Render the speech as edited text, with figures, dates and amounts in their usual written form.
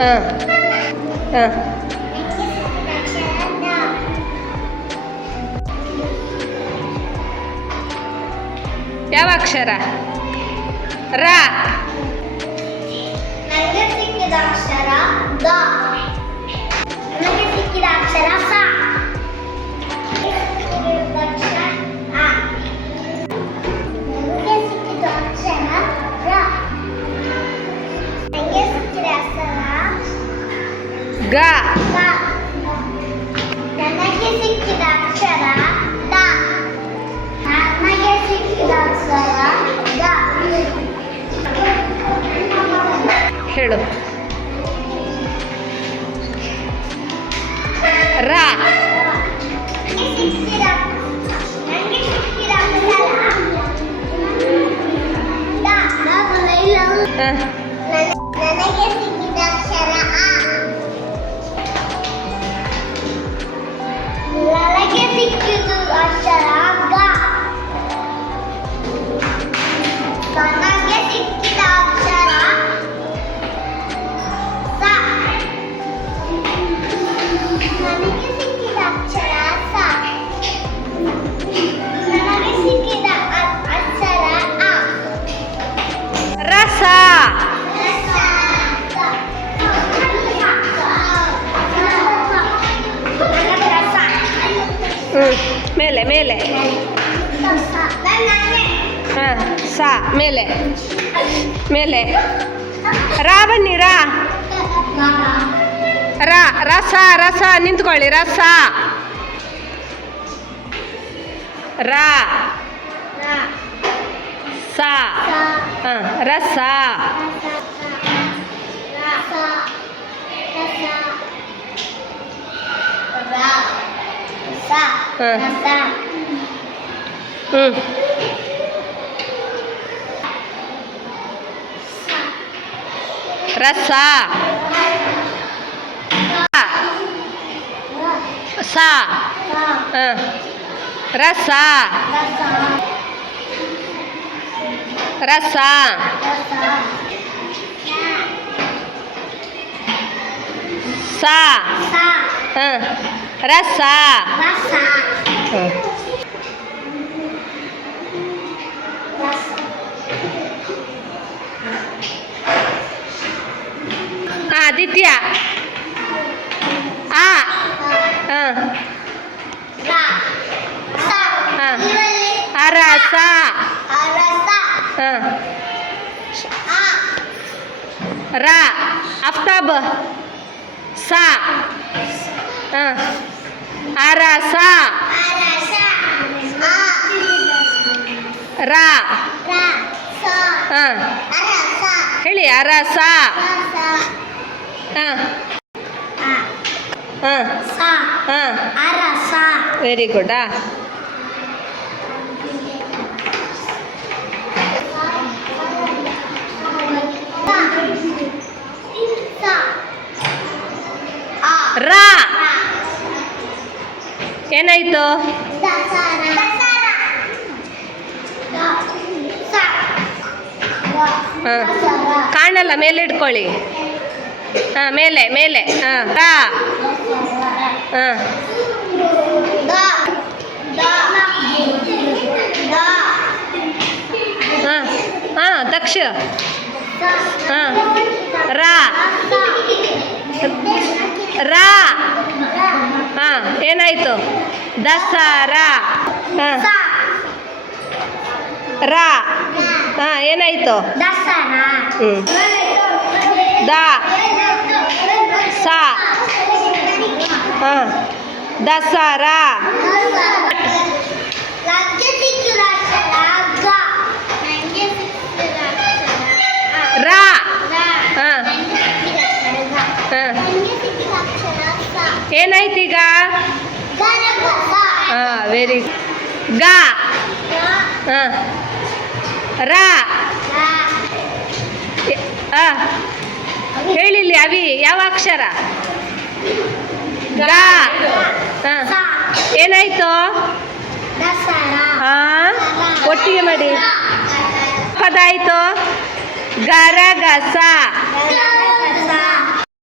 ಹಾಂ ಹಾಂ ಯಾವ ಅಕ್ಷರ? ರ. ನನಗೆ ಸಿಕ್ಕಿದ ಅಕ್ಷರ ಗ. ನನಗೆ ಸಿಕ್ಕಿದ ಅಕ್ಷರ ಸ. ನನಗೆ ಸಿಕ್ಕಿದ ಅಕ್ಷರ ರ. ನನಗೆ ಸಿಕ್ಕಿದ ಅಕ್ಷರ ಗ. ನನಗೆ ಸಿಕ್ಕಿದ ಅಕ್ಷರ ದ. ನನಗೆ ಸಿಕ್ಕಿದ ಅಕ್ಷರ ಗ. ಹೇಳು. ರ. ನನಗೆ ಸಿಕ್ಕಿದ ಅಕ್ಷರ ದ. ನನಗೆ ಸಿಕ್ಕಿದ ಅಕ್ಷರ ಆ. ನನಗೆ ಸಿಕ್ಕಿದ ಅಕ್ಷರ ಗ. ನನಗೆ ಸಿಕ್ಕಿದ ಅಕ್ಷರ ಸ. ನನಗೆ ಸಿಕ್ಕಿದ ಅಕ್ಷರ ಸ. ನನಗೆ ಸಿಕ್ಕಿದ ಅಕ್ಷರ ಅ. ರಸ. ಮೇಲೆ ಮೇಲೆ. ಹಾಂ ಸ ಮೇಲೆ ಮೇಲೆ. ರಾ ಬನ್ನಿ. ರಾ. ರಾ ರಸ. ರಸ ನಿಂತ್ಕೊಳ್ಳಿ. ರಸ. ರಾ ಸ. ಹಾಂ ರಸ. ಹ್ಞೂ ರಸ. ಸ. ಹಾಂ ರಸ. ರಸ. ಸ. ಹಾಂ ರಸ. ಹಾಂ ಆದಿತ್ಯ. ಆ. ಹಾಂ ಹಾಂ ಅರಸ. ಹಾಂ ರ. ಅಫ್ತಾಬ್. ಸ. ಹಾಂ ಅರಸ. ರ. ಹಾಂ ಹೇಳಿ. ಅರಸ. ಹಾಂ ಹಾಂ ಹಾಂ ವೆರಿ ಗುಡ್. ರ. ಏನಾಯ್ತು? ಹಾಂ ಕಾಣಲ್ಲ. ಮೇಲೆ ಇಟ್ಕೊಳ್ಳಿ. ಹಾಂ ಮೇಲೆ ಮೇಲೆ. ಹಾಂ ರ. ಹಾಂ ಹಾಂ ಹಾಂ ದಕ್ಷ. ಹಾಂ ರ. ರ. ಹಾಂ ಏನಾಯಿತು? ದಸರ. ಹಾಂ ರ. ಹಾಂ ಏನಾಯಿತು? ಹ್ಞೂ ದ. ಸ. ಹಾಂ ದಸರ. ರ. ಹಾಂ ಹಾಂ ಏನಾಯ್ತು ಈಗ? ಹಾಂ ವೆರಿ ಗ. ಹಾಂ ರ. ಹಾಂ ಹೇಳಿಲ್ಲಿ ಅವಿ ಯಾವ ಅಕ್ಷರ? ಗ. ಹಾಂ ಏನಾಯ್ತು? ಹಾಂ ಒಟ್ಟಿಗೆ ಮಾಡಿ. ಪದ ಆಯಿತು ಗರಗಸ.